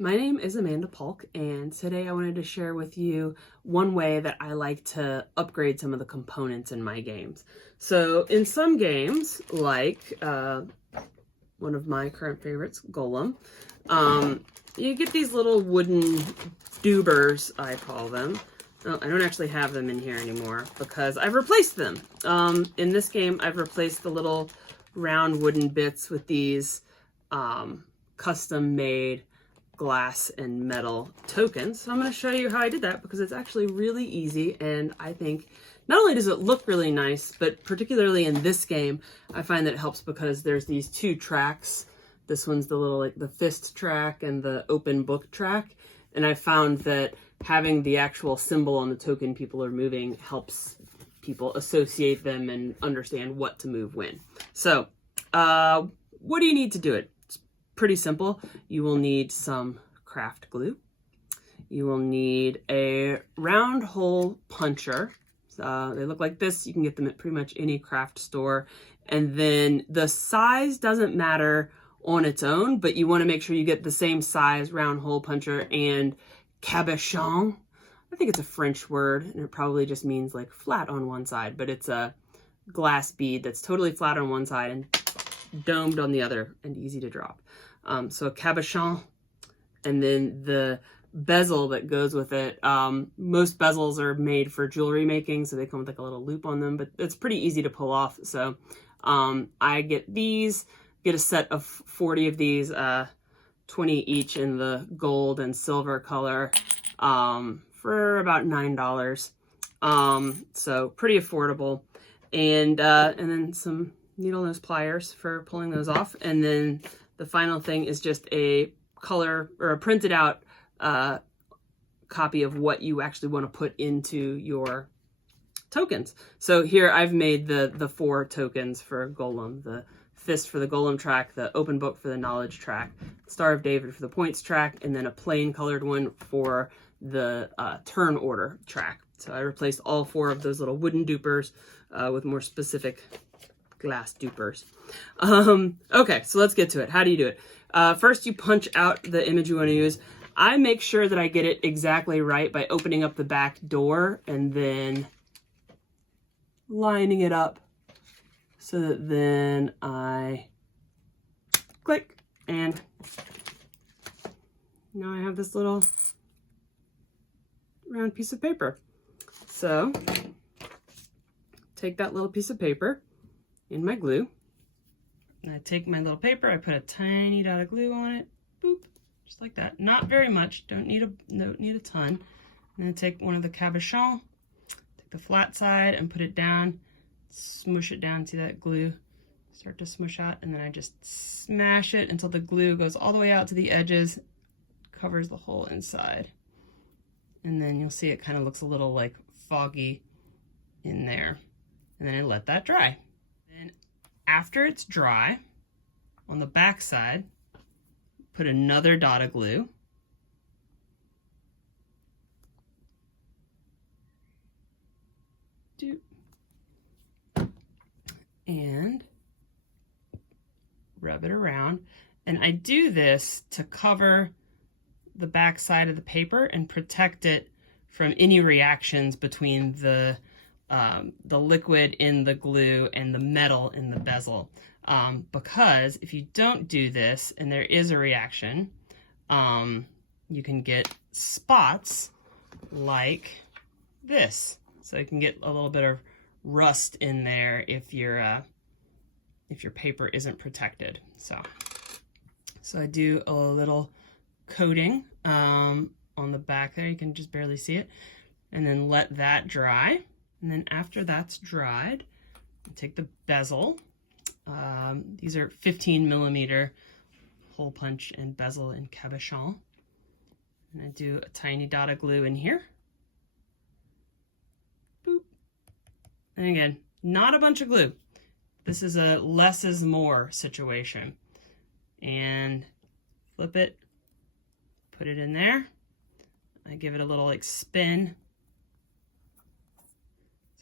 My name is Amanda Paulk, and today I wanted to share with you one way that I like to upgrade some of the components in my games. So in some games, like one of my current favorites, Golem, you get these little wooden doobers, I call them. Oh, I don't actually have them in here anymore because I've replaced them. In this game, I've replaced the little round wooden bits with these custom-made glass and metal tokens. So I'm going to show you how I did that because it's actually really easy, and I think not only does it look really nice, but particularly in this game, I find that it helps because there's these two tracks. This one's the little, like the fist track and the open book track. And I found that having the actual symbol on the token people are moving helps people associate them and understand what to move when. So, what do you need to do it? It's pretty simple. You will need some craft glue. You will need a round hole puncher. They look like this. You can get them at pretty much any craft store. And then the size doesn't matter on its own, but you want to make sure you get the same size round hole puncher and cabochon. I think it's a French word, and it probably just means like flat on one side, but it's a glass bead that's totally flat on one side and domed on the other and easy to drop. So a cabochon, and then the bezel that goes with it. Most bezels are made for jewelry making, so they come with like a little loop on them, but it's pretty easy to pull off. So I get these, get a set of 40 of these, 20 each in the gold and silver color, for about $9. So pretty affordable. And then some needle nose pliers for pulling those off. And then the final thing is just a color or a printed out copy of what you actually want to put into your tokens. So here I've made the 4 tokens for Golem: the fist for the Golem track, the open book for the knowledge track, Star of David for the points track, and then a plain colored one for the turn order track. So I replaced all 4 of those little wooden dupers with more specific glass dupers. Okay, so let's get to it. How do you do it? First, you punch out the image you want to use. I make sure that I get it exactly right by opening up the back door and then lining it up so that then I click, and now I have this little round piece of paper. So take that little piece of paper in my glue, and I take my little paper, I put a tiny dot of glue on it, boop, just like that. Not very much, don't need a ton. And then take one of the cabochon, take the flat side and put it down, smush it down, see that glue start to smush out, and then I just smash it until the glue goes all the way out to the edges, covers the whole inside. And then you'll see it kind of looks a little like foggy in there. And then I let that dry. Then after it's dry, on the back side, put another dot of glue. And rub it around. And I do this to cover the back side of the paper and protect it from any reactions between the liquid in the glue and the metal in the bezel. Because if you don't do this and there is a reaction, you can get spots like this. So you can get a little bit of rust in there if your paper isn't protected. So I do a little coating on the back there. You can just barely see it, and then let that dry. And then after that's dried, take the bezel. These are 15mm hole punch and bezel and cabochon. And I do a tiny dot of glue in here. Boop. And again, not a bunch of glue. This is a less is more situation. And flip it, put it in there. I give it a little like spin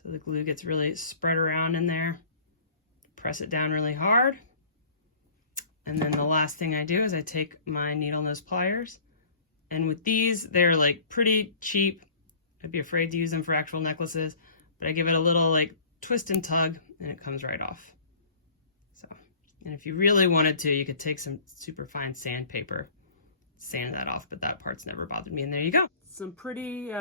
so the glue gets really spread around in there. Press it down really hard. And then the last thing I do is I take my needle nose pliers, And with these, they're like pretty cheap. I'd be afraid to use them for actual necklaces, but I give it a little like twist and tug and it comes right off. So, and if you really wanted to, you could take some super fine sandpaper, sand that off, but that part's never bothered me. And there you go. Some pretty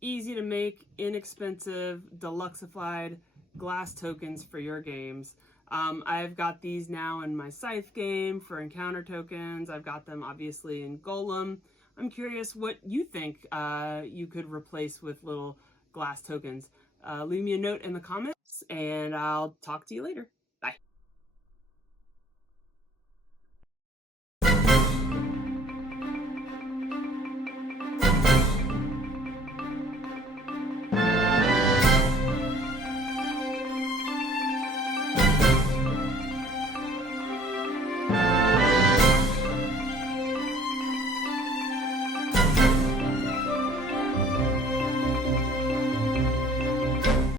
easy to make, inexpensive, deluxeified glass tokens for your games. I've got these now in my Scythe game for encounter tokens. I've got them obviously in Golem. I'm curious what you think you could replace with little glass tokens. Leave me a note in the comments and I'll talk to you later.